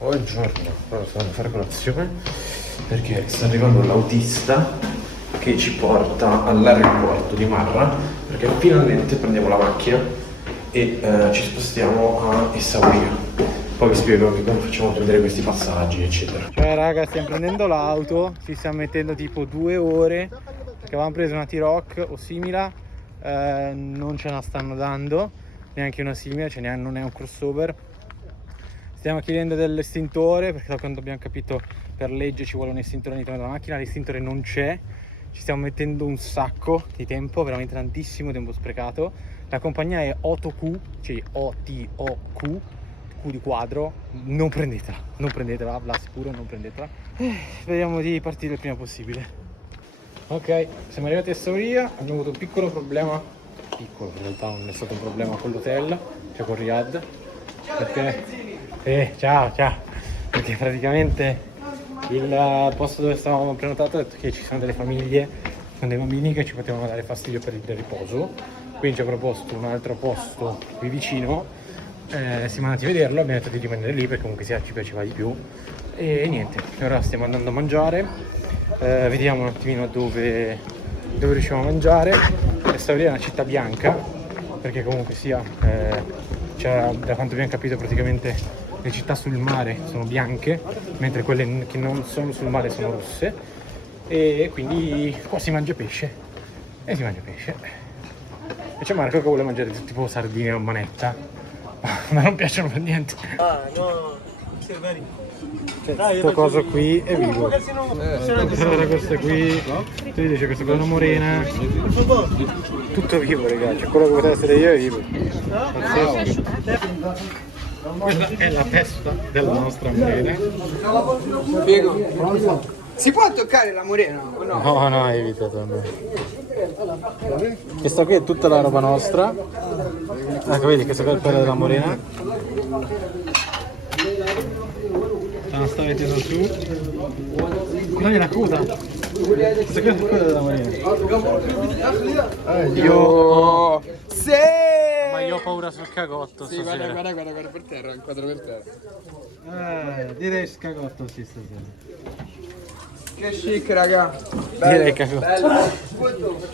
Buongiorno, ora sto andando a fare colazione perché sta arrivando l'autista che ci porta all'aeroporto di Marra perché finalmente prendiamo la macchina e ci spostiamo a Essaouira. Poi vi spiego che come facciamo a prendere questi passaggi eccetera. Cioè raga, stiamo prendendo l'auto, ci stiamo mettendo tipo 2 ore perché avevamo preso una T-Roc o simile, non ce la stanno dando, neanche una simile, cioè non è un crossover. Stiamo chiedendo dell'estintore perché da quando abbiamo capito per legge ci vuole un estintore all'interno della macchina, l'estintore non c'è, ci stiamo mettendo un sacco di tempo, veramente tantissimo tempo sprecato. La compagnia è Otoq, cioè O-T-O-Q, Q di quadro, non prendetela, vi assicuro, non prendetela. Speriamo di partire il prima possibile. Ok, siamo arrivati a Essaouira, abbiamo avuto un piccolo problema, piccolo in realtà non è stato un problema con l'hotel, cioè con Riyadh, perché ciao, perché praticamente il posto dove stavamo prenotato ha detto che ci sono delle famiglie con dei bambini che ci potevano dare fastidio per il riposo, quindi ci ha proposto un altro posto qui vicino. Siamo andati a vederlo, abbiamo detto di rimanere lì perché comunque ci piaceva di più e niente, ora stiamo andando a mangiare, vediamo un attimino dove riusciamo a mangiare. Essaouira è una città bianca perché comunque sia da quanto abbiamo capito praticamente le città sul mare sono bianche, mentre quelle che non sono sul mare sono rosse, e quindi qua si mangia pesce, e c'è Marco che vuole mangiare tipo sardine o manetta, ma non piacciono per niente. Cioè, sto coso qui è vivo. Allora questo qui, tu dici questo qua è una morena. Tutto vivo, ragazzi, cioè quello che poteva essere io è vivo. Pazzesco. Questa è la testa della nostra morena. Figo. Si può toccare la morena o no? No, evita. Questa qui è tutta la roba nostra. Ecco, vedi, questa qua è quella della morena. La sta mettendo su. Dai la coda. Questa qui è quella della morena. Io... Sì! Ma io ho paura sul cagotto. Sì, guarda per terra, inquadro per terra. Direi scagotto sì stasera. Che chic, raga. Direi cagotto. Facciamo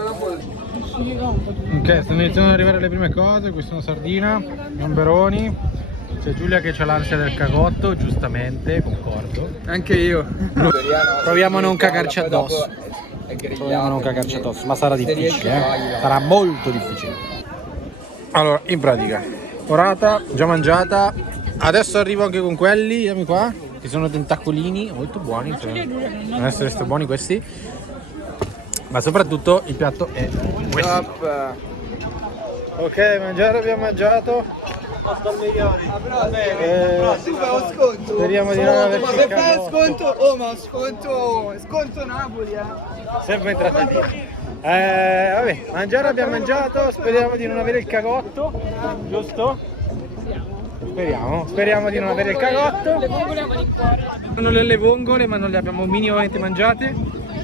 una foto. Ok, stanno iniziando ad arrivare le prime cose. Qui sono sardina, gamberoni. C'è Giulia che ha l'ansia del cagotto, giustamente, concordo. Anche io. Proviamo a non cagarci addosso. Proviamo a non cagarci addosso, ma sarà difficile, sarà molto difficile. Allora, in pratica, orata, già mangiata. Adesso arrivo anche con quelli, dammi qua, che sono tentacolini, molto buoni, cioè, devono essere buoni questi. Ma soprattutto il piatto è questo. Ok, mangiare abbiamo mangiato. Speriamo di non averci Ma se fai cagato. sconto, ma sconto Napoli, Sempre trattati. Vabbè, mangiare abbiamo mangiato, speriamo di non avere il cagotto, giusto? Speriamo di non avere il cagotto. Le vongole a malincuore. Sono le vongole, ma non le abbiamo minimamente mangiate.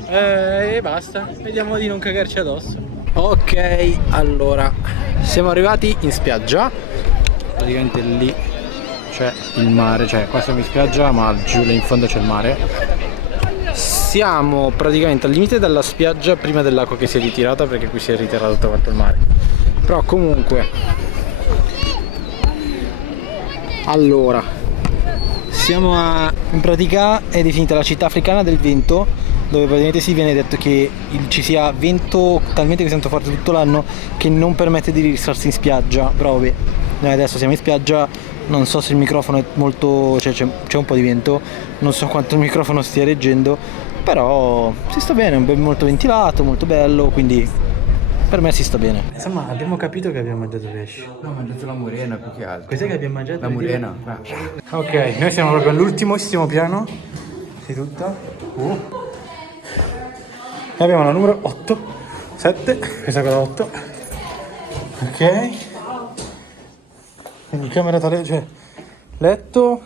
E basta, vediamo di non cagarci addosso. Ok, allora, siamo arrivati in spiaggia. Praticamente lì c'è il mare, cioè qua siamo in spiaggia, ma giù là in fondo c'è il mare. Siamo praticamente al limite della spiaggia prima dell'acqua che si è ritirata, perché qui si è ritirato tutto quanto il mare. Però comunque, allora, in pratica è definita la città africana del vento, dove praticamente si viene detto che ci sia vento talmente che sento forte tutto l'anno che non permette di rilassarsi in spiaggia. Però vabbè, noi adesso siamo in spiaggia, non so se il microfono è molto, cioè c'è un po' di vento, non so quanto il microfono stia reggendo, però si sta bene, è molto ventilato, molto bello, quindi per me si sta bene. Insomma, abbiamo capito che abbiamo mangiato pesce. No, ho mangiato la morena più che altro. Cos'è che abbiamo mangiato? La morena. Ok, noi siamo proprio all'ultimissimo piano di tutta. E abbiamo la numero 8, 7, questa cosa 8. Ok. Quindi camera tale, cioè letto.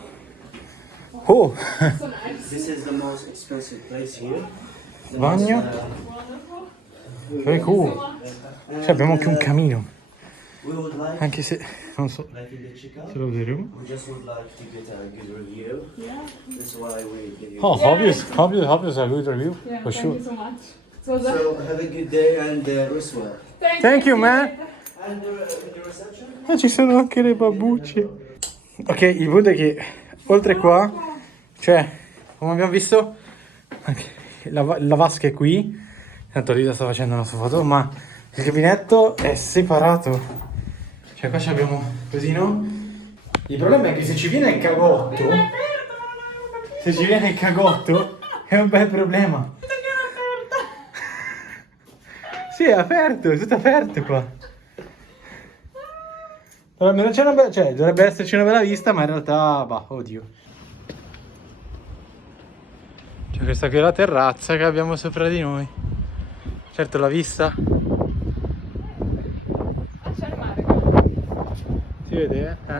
Oh! This is the most expensive place here. Bagno. Very cool. Cioè abbiamo anche un camino. We would like, Anche se non so like in the checkout, se lo vedremo. we just would like to get a good review. Yeah. That's why we give you. Oh, obvious a good review, for sure. Thank you so much. So the, So have a good day and rest well. Thank you, man. And the reception? Ci sono anche le babbucce. Ok, il punto è che oltre qua, cioè, come abbiamo visto, anche la vasca è qui. Tanto Lisa sta facendo una sua foto, ma il gabinetto è separato. Cioè qua abbiamo cosino. Il problema è che se ci viene il cagotto, è un bel problema. Sì, è aperto, è tutto aperto qua. Però almeno c'è una bella, cioè dovrebbe esserci una bella vista, ma in realtà, bah, oddio. C'è questa qui è la terrazza che abbiamo sopra di noi. Certo la vista. c'è il mare. Si vede, eh?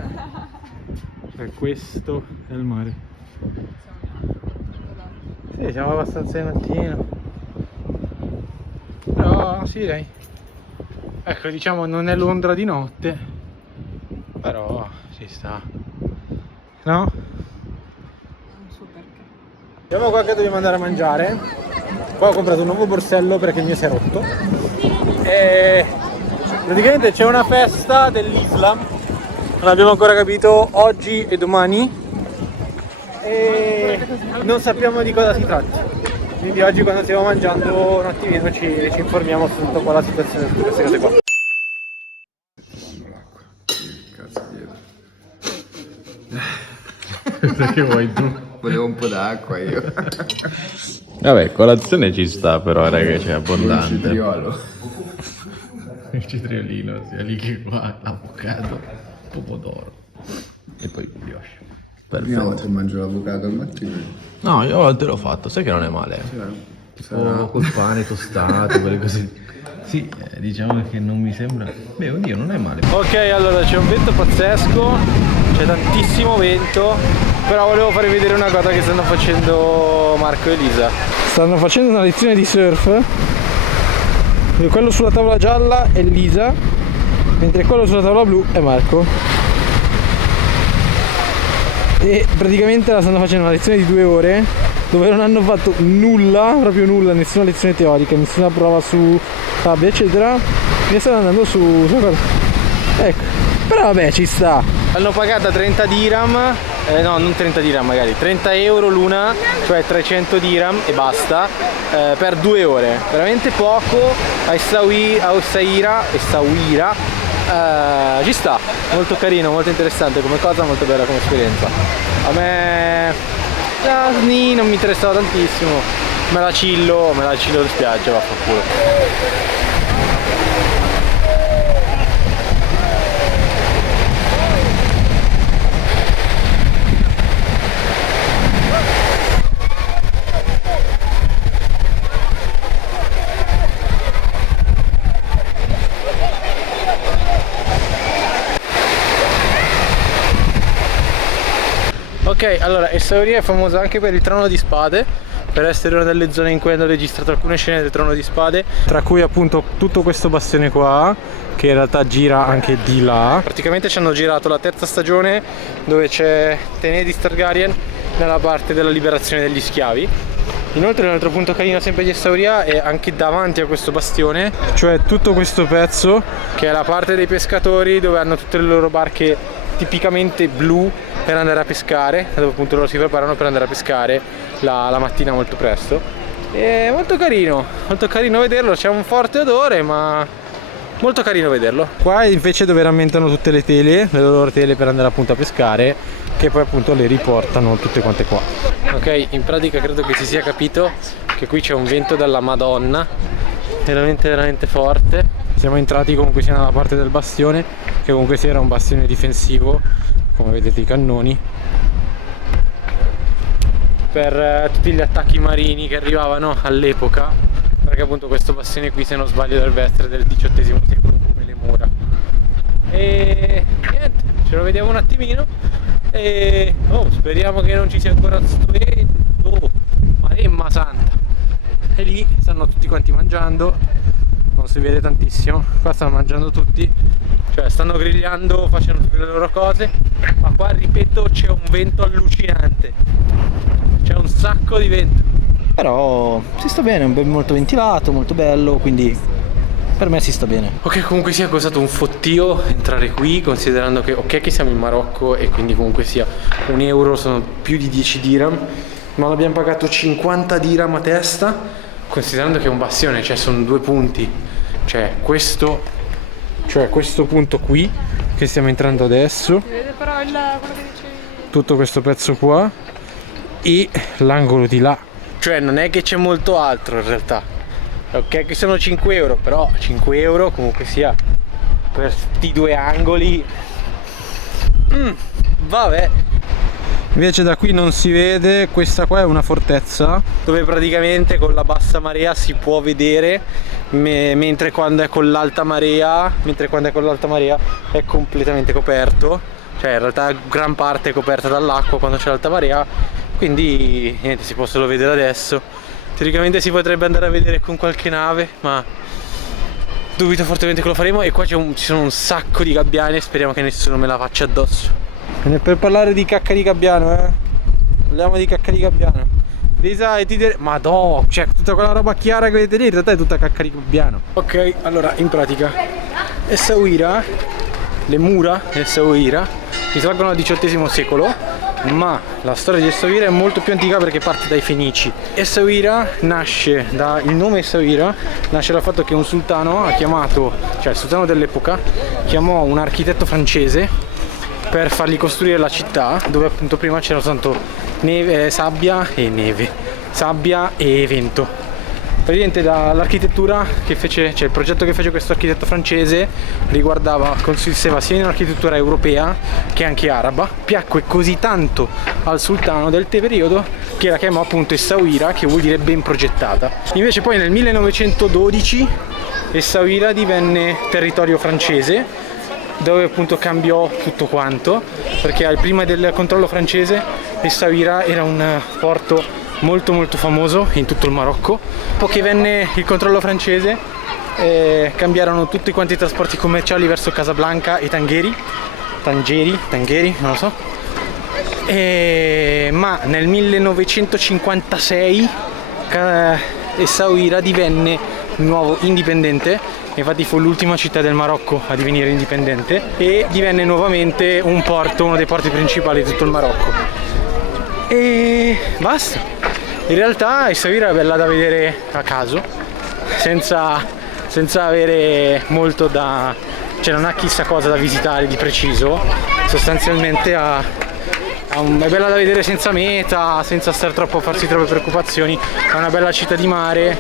Cioè questo è il mare. Sì, siamo abbastanza in mattino. Però sì, dai. Ecco, diciamo non è Londra di notte. Però ci sta. No? Non so perché. Siamo qua che dobbiamo andare a mangiare. Qua ho comprato un nuovo borsello perché il mio si è rotto. E praticamente c'è una festa dell'Islam. Non abbiamo ancora capito oggi e domani. E non sappiamo di cosa si tratta. Quindi oggi quando stiamo mangiando un attimino ci informiamo su tutta qua la situazione, su tutte queste cose qua. Cazzo dietro. Che vuoi tu? Volevo un po' d'acqua io. Vabbè, colazione ci sta però, raga, c'è abbondante. Il citriolo. Il citriolino, sia lì che qua, avocado, pomodoro e poi brioche. La prima volta che mangio l'avocado al mattino. No, io a volte l'ho fatto, sai che non è male. O col pane tostato, quelle cose. Sì, diciamo che non mi sembra. Beh, oddio, non è male. Ok, allora c'è un vento pazzesco, c'è tantissimo vento, però volevo farvi vedere una cosa che stanno facendo Marco e Elisa. Stanno facendo una lezione di surf, dove quello sulla tavola gialla è Elisa, mentre quello sulla tavola blu è Marco. E praticamente la stanno facendo una lezione di 2 ore, dove non hanno fatto nulla, proprio nulla, nessuna lezione teorica, nessuna prova su sabbia eccetera, e stanno andando su cosa. Ecco, però vabbè, ci sta. L'hanno pagata 30 dirham, no, non 30 dirham magari, 30 euro l'una, cioè 300 dirham e basta, per 2 ore. Veramente poco. A Essaouira, ci sta, molto carino, molto interessante come cosa, molto bella come esperienza. A me Sni non mi interessava tantissimo, me la cillo in spiaggia, vaffanculo. Ok, allora Essaouira è famosa anche per il Trono di Spade, per essere una delle zone in cui hanno registrato alcune scene del Trono di Spade, tra cui appunto tutto questo bastione qua, che in realtà gira anche di là. Praticamente ci hanno girato la 3ª stagione, dove c'è Daenerys Targaryen nella parte della liberazione degli schiavi. Inoltre un altro punto carino sempre di Essaouira è anche davanti a questo bastione, cioè tutto questo pezzo che è la parte dei pescatori, dove hanno tutte le loro barche tipicamente blu per andare a pescare, dove appunto loro si preparano per andare a pescare la mattina molto presto. È molto carino vederlo, c'è un forte odore ma molto carino vederlo. Qua è invece dove rammentano tutte le tele, le loro tele per andare appunto a pescare, che poi appunto le riportano tutte quante qua. Ok, in pratica credo che si sia capito che qui c'è un vento della Madonna, veramente forte. Siamo entrati comunque sia nella parte del bastione, che comunque sia era un bastione difensivo, come vedete i cannoni, per tutti gli attacchi marini che arrivavano all'epoca, perché appunto questo bastione qui, se non sbaglio, dovrebbe essere del XVIII secolo come le mura. E niente, ce lo vediamo un attimino e speriamo che non ci sia ancora sto vento, maremma santa. E lì stanno tutti quanti mangiando non si vede tantissimo. Qua stanno mangiando tutti, cioè stanno grigliando, facendo tutte le loro cose, ma qua ripeto c'è un vento allucinante, c'è un sacco di vento, però si sta bene, è molto ventilato, molto bello, quindi per me si sta bene. Ok, comunque sia costato un fottio entrare qui, considerando che ok che siamo in Marocco e quindi comunque sia €1 sono più di 10 dirham, ma l'abbiamo pagato 50 dirham a testa, considerando che è un bastione, cioè sono 2 punti, cioè questo punto qui che stiamo entrando adesso, Si vede però quello che dicevi. tutto questo pezzo qua e l'angolo di là, cioè non è che c'è molto altro in realtà. Ok che sono 5 euro, però 5 euro comunque sia per sti 2 angoli, vabbè. Invece da qui non si vede, questa qua è una fortezza dove praticamente con la bassa marea si può vedere, mentre quando è con l'alta marea è completamente coperto, cioè in realtà gran parte è coperta dall'acqua quando c'è l'alta marea, quindi niente, si può solo vedere adesso. Teoricamente si potrebbe andare a vedere con qualche nave, ma dubito fortemente che lo faremo. E qua ci sono un sacco di gabbiani e speriamo che nessuno me la faccia addosso. Non è per parlare di cacca di gabbiano, parliamo di cacca di gabbiano. Lisa e Tider, madò, cioè tutta quella roba chiara che vedete lì in realtà è tutta cacca di gabbiano. Ok, allora in pratica Essaouira, le mura di Essaouira risalgono al XVIII secolo, ma la storia di Essaouira è molto più antica perché parte dai Fenici. Essaouira nasce il nome Essaouira nasce dal fatto che un sultano ha chiamato, cioè il sultano dell'epoca chiamò un architetto francese per fargli costruire la città, dove appunto prima c'era soltanto sabbia e vento. Praticamente dall'architettura che fece, cioè il progetto che fece questo architetto francese consisteva sia in un'architettura europea che anche araba. Piacque così tanto al sultano del periodo che la chiamò appunto Essaouira, che vuol dire ben progettata. Invece poi nel 1912 Essaouira divenne territorio francese, dove appunto cambiò tutto quanto, perché prima del controllo francese Essaouira era un porto molto famoso in tutto il Marocco. Dopo che venne il controllo francese cambiarono tutti quanti i trasporti commerciali verso Casablanca e Tangheri, non lo so, ma nel 1956 Essaouira divenne di nuovo indipendente. Infatti fu l'ultima città del Marocco a divenire indipendente e divenne nuovamente un porto, uno dei porti principali di tutto il Marocco. E basta. In realtà Essaouira è bella da vedere a caso, senza avere molto da... cioè non ha chissà cosa da visitare di preciso, sostanzialmente è bella da vedere senza meta, senza farsi troppe preoccupazioni. È una bella città di mare,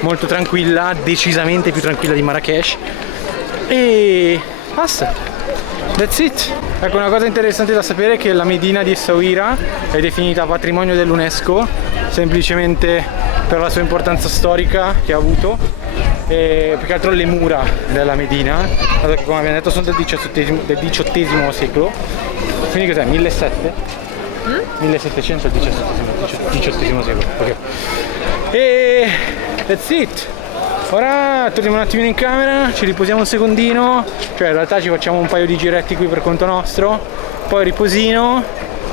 molto tranquilla, decisamente più tranquilla di Marrakech. E basta, that's it. Ecco, una cosa interessante da sapere è che la Medina di Essaouira è definita patrimonio dell'UNESCO semplicemente per la sua importanza storica che ha avuto, e più che altro le mura della Medina, dato che come abbiamo detto sono del XVIII secolo. Quindi cos'è? 1700? 1700 al XVIII secolo, ok. E that's it. Ora torniamo un attimino in camera, ci riposiamo un secondino, cioè in realtà ci facciamo un paio di giretti qui per conto nostro, poi riposino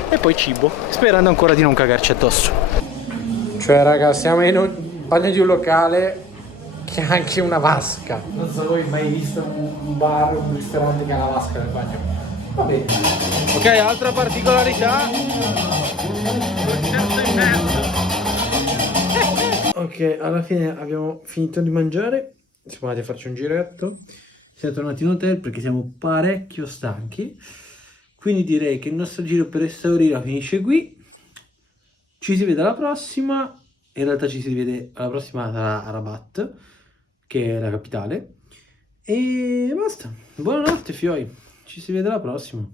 e poi cibo, sperando ancora di non cagarci addosso. Cioè raga, siamo in un bagno di un locale che ha anche una vasca. Non so voi mai visto un bar, un ristorante che ha la vasca nel bagno. Va bene. Ok, altra particolarità. Ok, alla fine abbiamo finito di mangiare. Siamo andati a farci un giretto. Siamo tornati in hotel perché siamo parecchio stanchi. Quindi direi che il nostro giro per Essaouira finisce qui. Ci si vede alla prossima. In realtà ci si vede alla prossima a Rabat, che è la capitale. E basta. Buonanotte fioi. Ci si vede alla prossima.